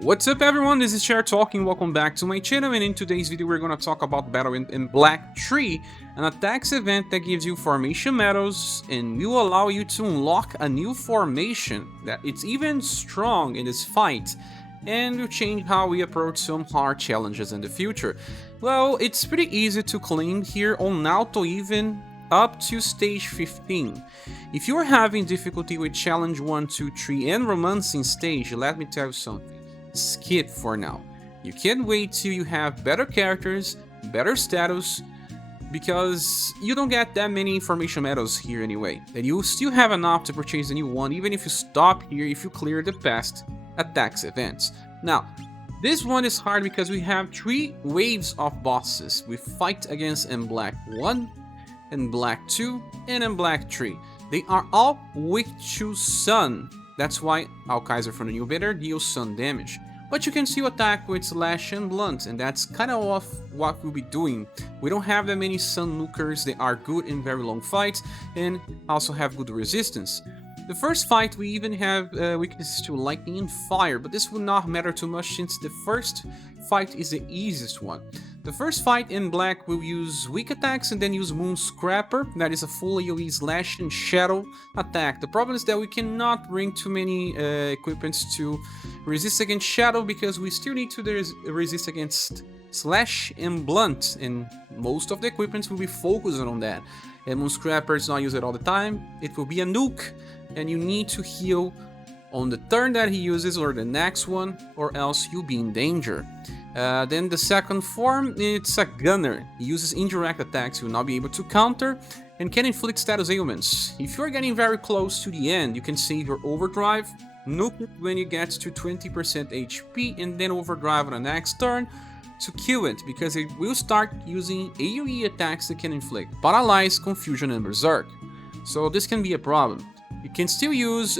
What's up everyone, this is Cher talking, welcome back to my channel, and in today's video we're gonna talk about Battle in Black Tree, an attacks event that gives you formation medals and will allow you to unlock a new formation that it's even strong in this fight and will change how we approach some hard challenges in the future. Well, it's pretty easy to claim here on Auto even up to stage 15. If you're having difficulty with challenge 1, 2, 3 and romancing stage, let me tell you something. Skip for now. You can't wait till you have better characters, better status, because you don't get that many information medals here anyway. And you still have enough to purchase a new one even if you stop here if you clear the past attacks events. Now, this one is hard because we have 3 waves of bosses. We fight against in Black 1, in Black 2, and in Black 3. They are all weak to Sun. That's why Alkaiser from the New Bitter deals Sun damage. But you can still attack with Slash and Blunt, and that's kind of what we'll be doing. We don't have that many Sun Nukers, they are good in very long fights, and also have good resistance. The first fight we even have weaknesses to Lightning and Fire, but this will not matter too much since the first fight is the easiest one. The first fight in Black will use weak attacks and then use Moon Scrapper, that is a full AoE Slash and Shadow attack. The problem is that we cannot bring too many equipments to resist against Shadow because we still need to resist against Slash and Blunt, and most of the equipments will be focusing on that. And Moon Scrapper is not used all the time, it will be a nuke, and you need to heal on the turn that he uses or the next one, or else you'll be in danger. Then the second form, it's a gunner. He uses indirect attacks you will not be able to counter and can inflict status ailments. If you're getting very close to the end, you can save your overdrive, nuke it when it gets to 20% HP, and then overdrive on the next turn to kill it, because it will start using AoE attacks that can inflict Paralyze, Confusion, and Berserk. So this can be a problem. You can still use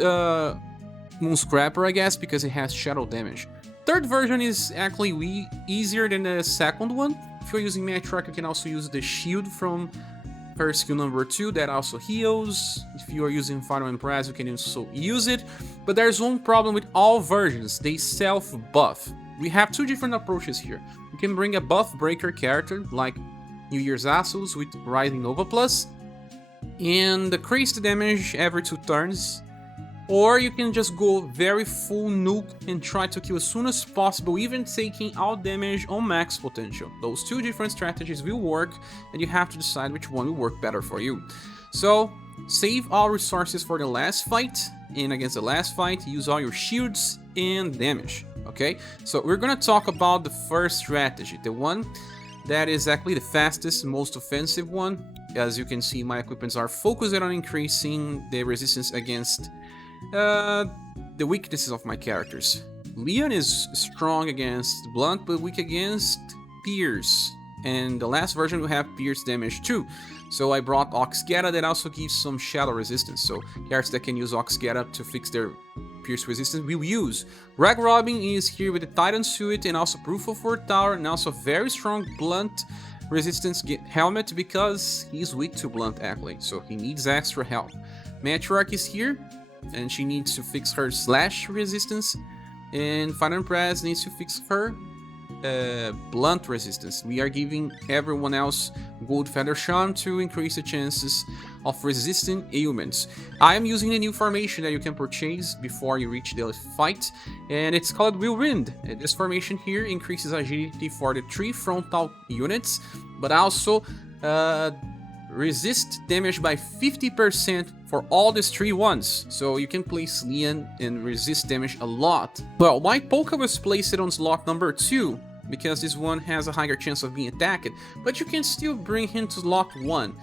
Moon Scrapper, I guess, because it has shadow damage. Third version is actually easier than the second one. If you're using Matriarch, you can also use the shield from her skill number 2 that also heals. If you are using Final Empress, you can also use it. But there's one problem with all versions, they self-buff. We have 2 different approaches here. You can bring a buff breaker character like New Year's Assos with Rising Nova Plus and decrease the damage every 2 turns. Or you can just go very full nuke and try to kill as soon as possible, even taking all damage on max potential. Those 2 different strategies will work, and you have to decide which one will work better for you. So, save all resources for the last fight, and against the last fight, use all your shields and damage, okay? So we're gonna talk about the first strategy, the one that is actually the fastest, most offensive one. As you can see, my equipments are focused on increasing the resistance against the weaknesses of my characters. Leon is strong against Blunt, but weak against Pierce. And the last version will have Pierce damage too. So I brought Oxgeta that also gives some shadow resistance. So characters that can use Oxgeta to fix their Pierce resistance will use. Rag Robin is here with the Titan Suit and also Proof of Worth Tower, and also very strong Blunt resistance helmet because he's weak to Blunt actually. So he needs extra help. Matriarch is here, and she needs to fix her Slash resistance, and Final Empress needs to fix her Blunt resistance. We are giving everyone else Gold Feather Charm to increase the chances of resisting ailments. I am using a new formation that you can purchase before you reach the fight, and it's called Whirlwind. This formation here increases agility for the 3 frontal units, but also resist damage by 50% for all these 3 ones, so you can place Leon and resist damage a lot. Well, my Polka was placed on slot number 2, because this one has a higher chance of being attacked, but you can still bring him to slot 1,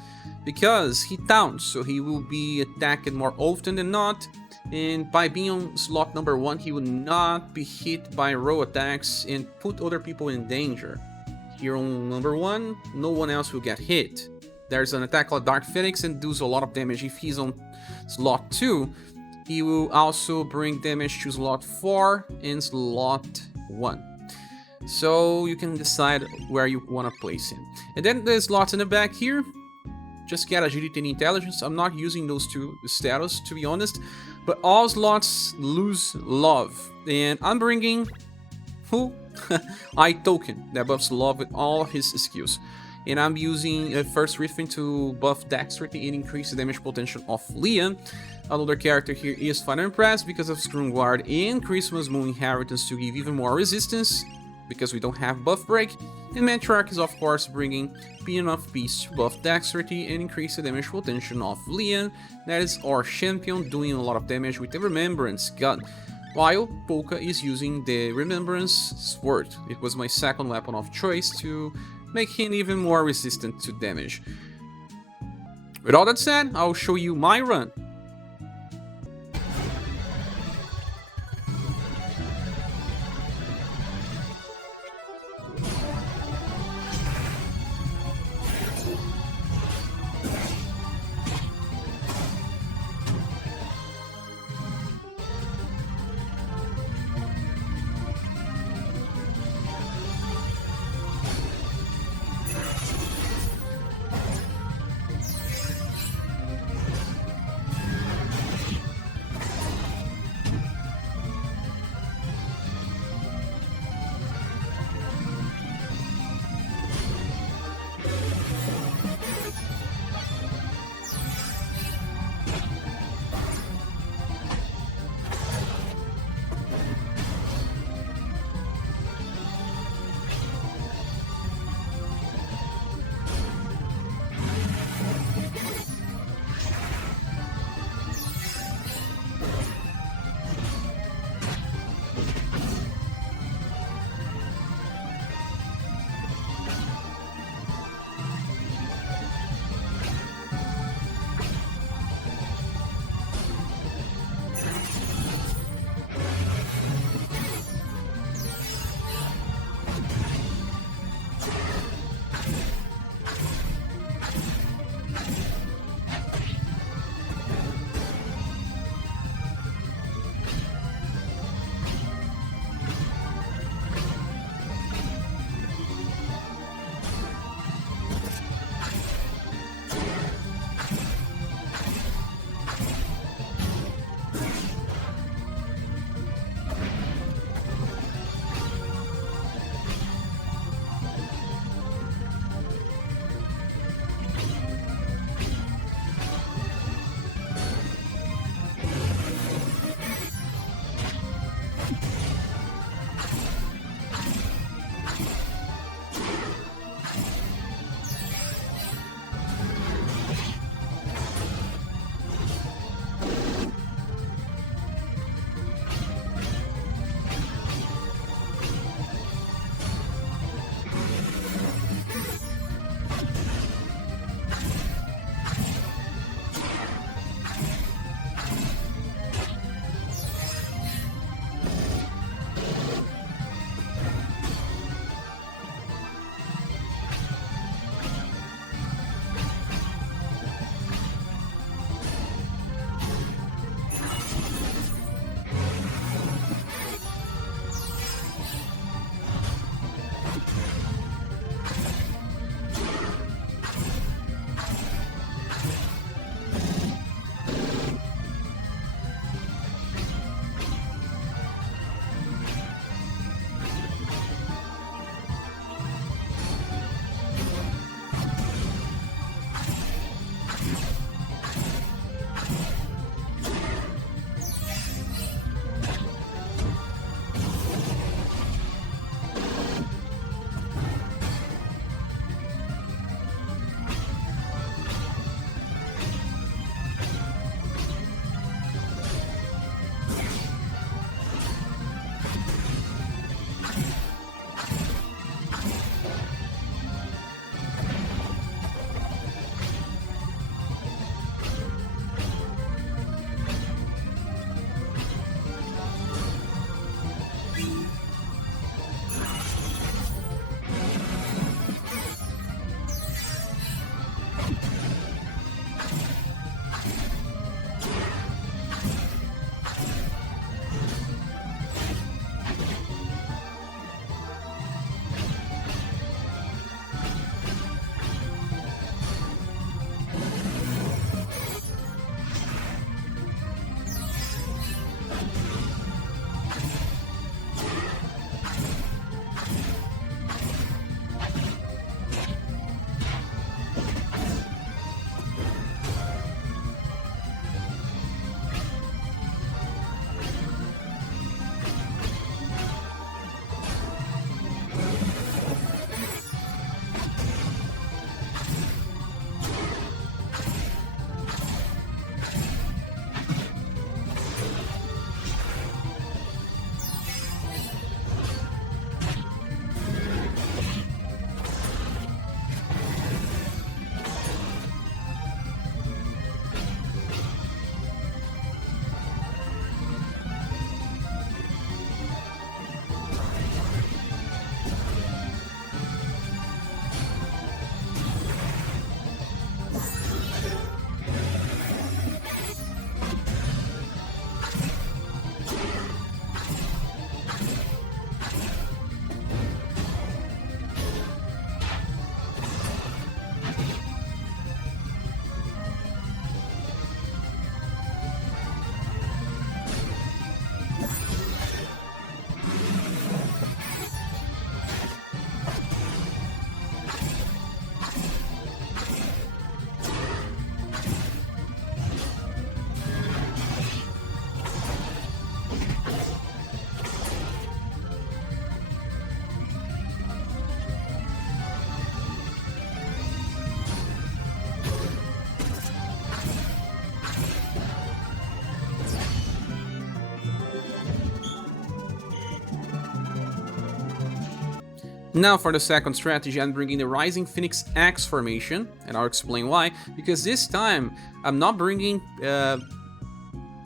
because he taunts, so he will be attacked more often than not, and by being on slot number 1, he will not be hit by row attacks and put other people in danger. Here on number 1, no one else will get hit. There's an attack called Dark Phoenix and does a lot of damage. If he's on slot 2, he will also bring damage to slot 4 and slot 1. So you can decide where you want to place him. And then there's slots in the back here. Just get agility and intelligence. I'm not using those 2 status, to be honest. But all slots lose love. And I'm bringing Who? Itoken, that buffs love with all his skills. And I'm using First Riffing to buff Dexterity and increase the damage potential of Leon. Another character here is Empress because of Scrum Guard and Christmas Moon Inheritance to give even more resistance, because we don't have buff break. And Matriarch is of course bringing Pean of Peace to buff Dexterity and increase the damage potential of Leon. That is our champion doing a lot of damage with the Remembrance gun, while Polka is using the Remembrance Sword. It was my second weapon of choice to make him even more resistant to damage. With all that said, I'll show you my run. Now for the second strategy, I'm bringing the Rising Phoenix X formation, and I'll explain why. Because this time, I'm not bringing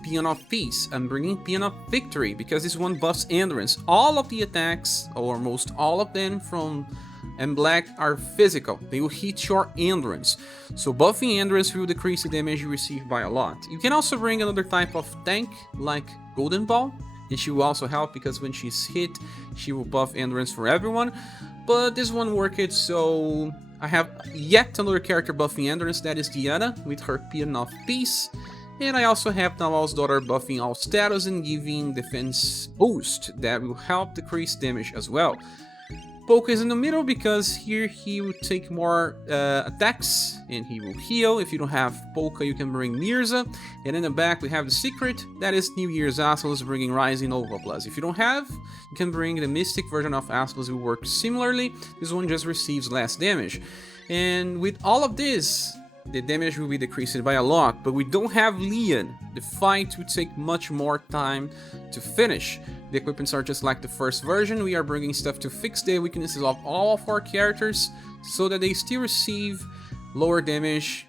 Pean of Peace, I'm bringing Pean of Victory, because this one buffs endurance. All of the attacks, or almost all of them from Black are physical. They will hit your endurance. So buffing endurance will decrease the damage you receive by a lot. You can also bring another type of tank, like Golden Ball, and she will also help because when she's hit, she will buff endurance for everyone. But this one worked, so I have yet another character buffing endurance, that is Diana, with her Pean of Peace. And I also have Narwhal's daughter buffing all status and giving defense boost that will help decrease damage as well. Poke is in the middle because here he will take more attacks and he will heal. If you don't have Polka, you can bring Mirza. And in the back we have the secret, that is New Year's Aslos bringing Rising Nova Plus. If you don't have, you can bring the Mystic version of Aslos, will work similarly. This one just receives less damage. And with all of this, the damage will be decreased by a lot, but we don't have Leon. The fight will take much more time to finish. The equipments are just like the first version. We are bringing stuff to fix the weaknesses of all of our characters so that they still receive lower damage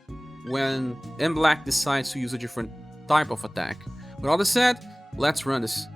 when Black decides to use a different type of attack. With all that said, let's run this.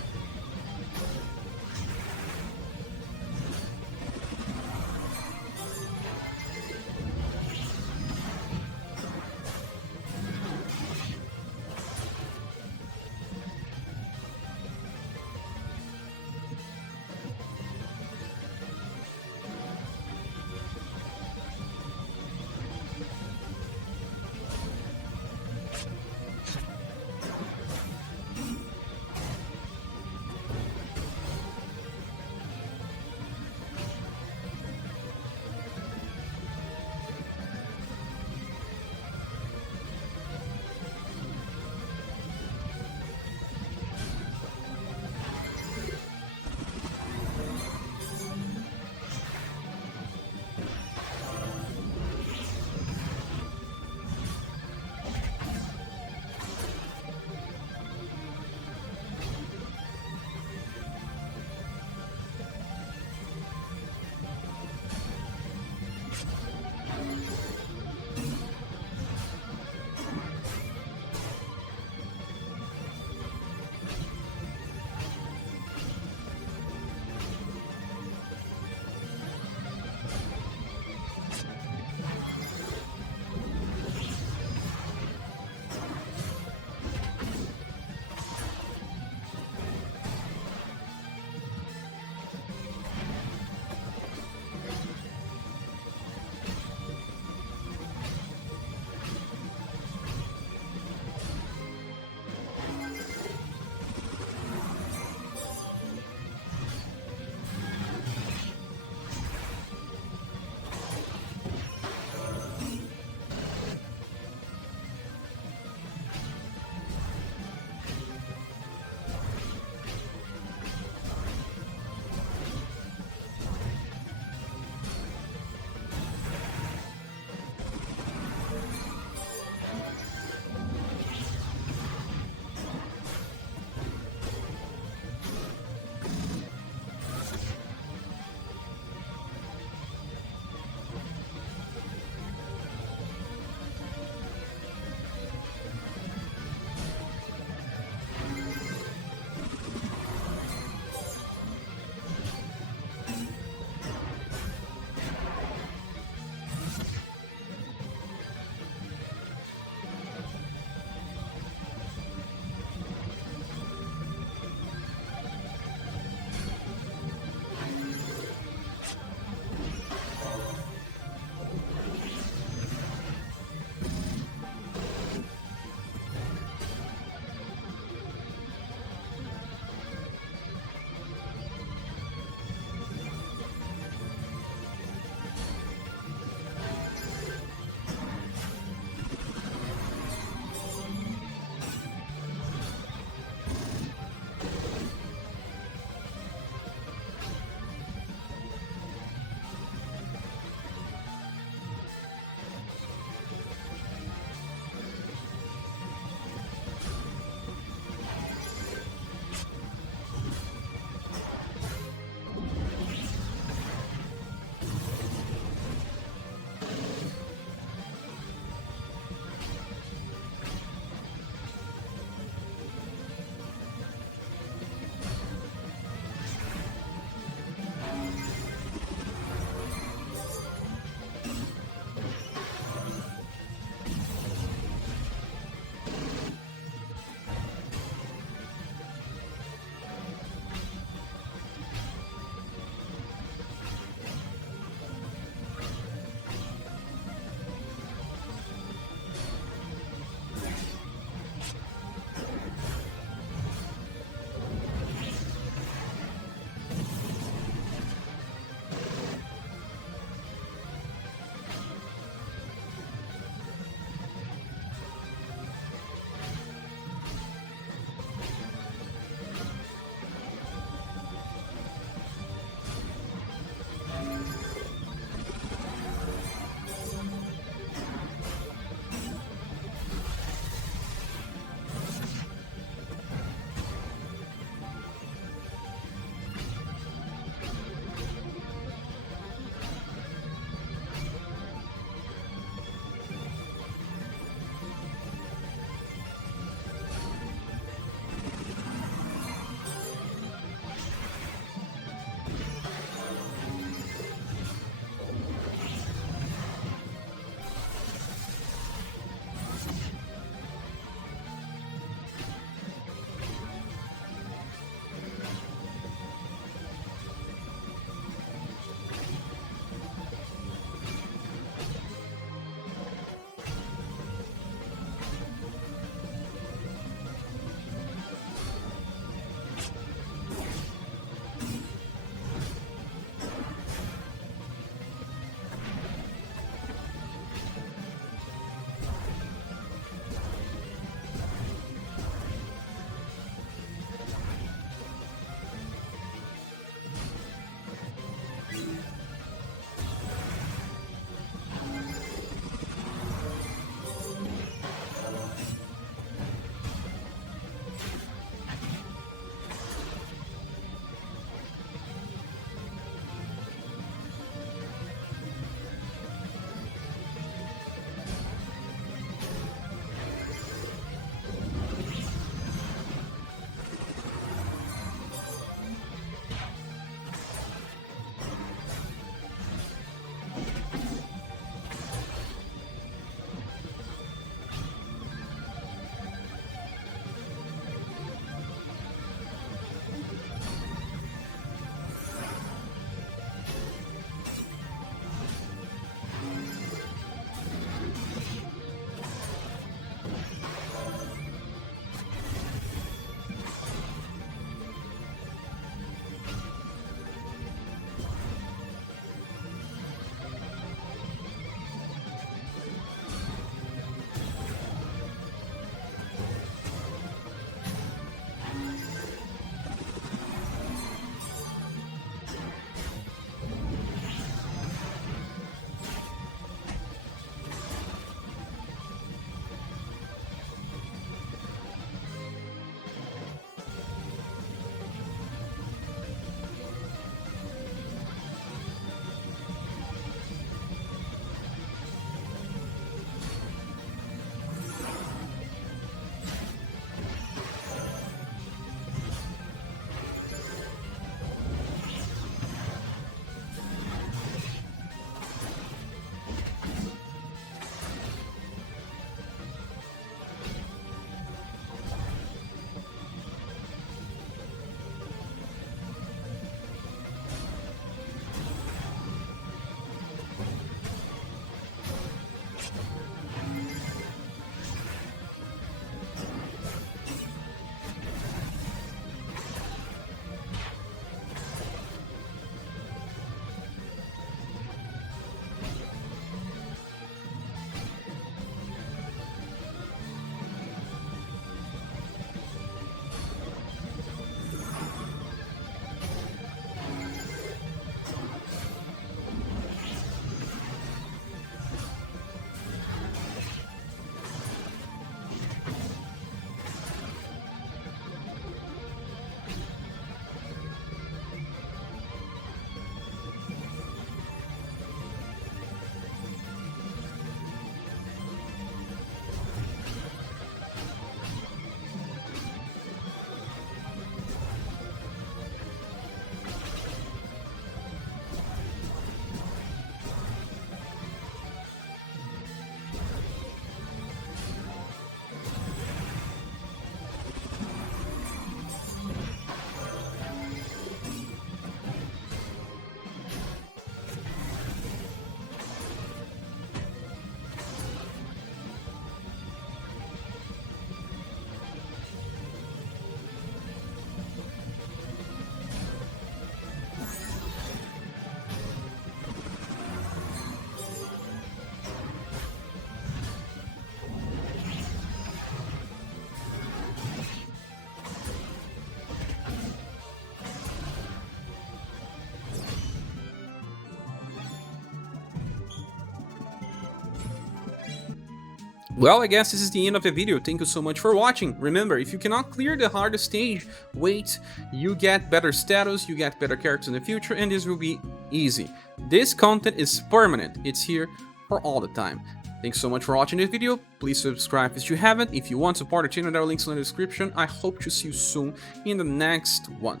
Well, I guess this is the end of the video. Thank you so much for watching. Remember, if you cannot clear the hardest stage, wait, you get better status, you get better characters in the future, and this will be easy. This content is permanent. It's here for all the time. Thanks so much for watching this video. Please subscribe if you haven't. If you want to support the channel, there are links in the description. I hope to see you soon in the next one.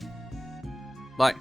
Bye.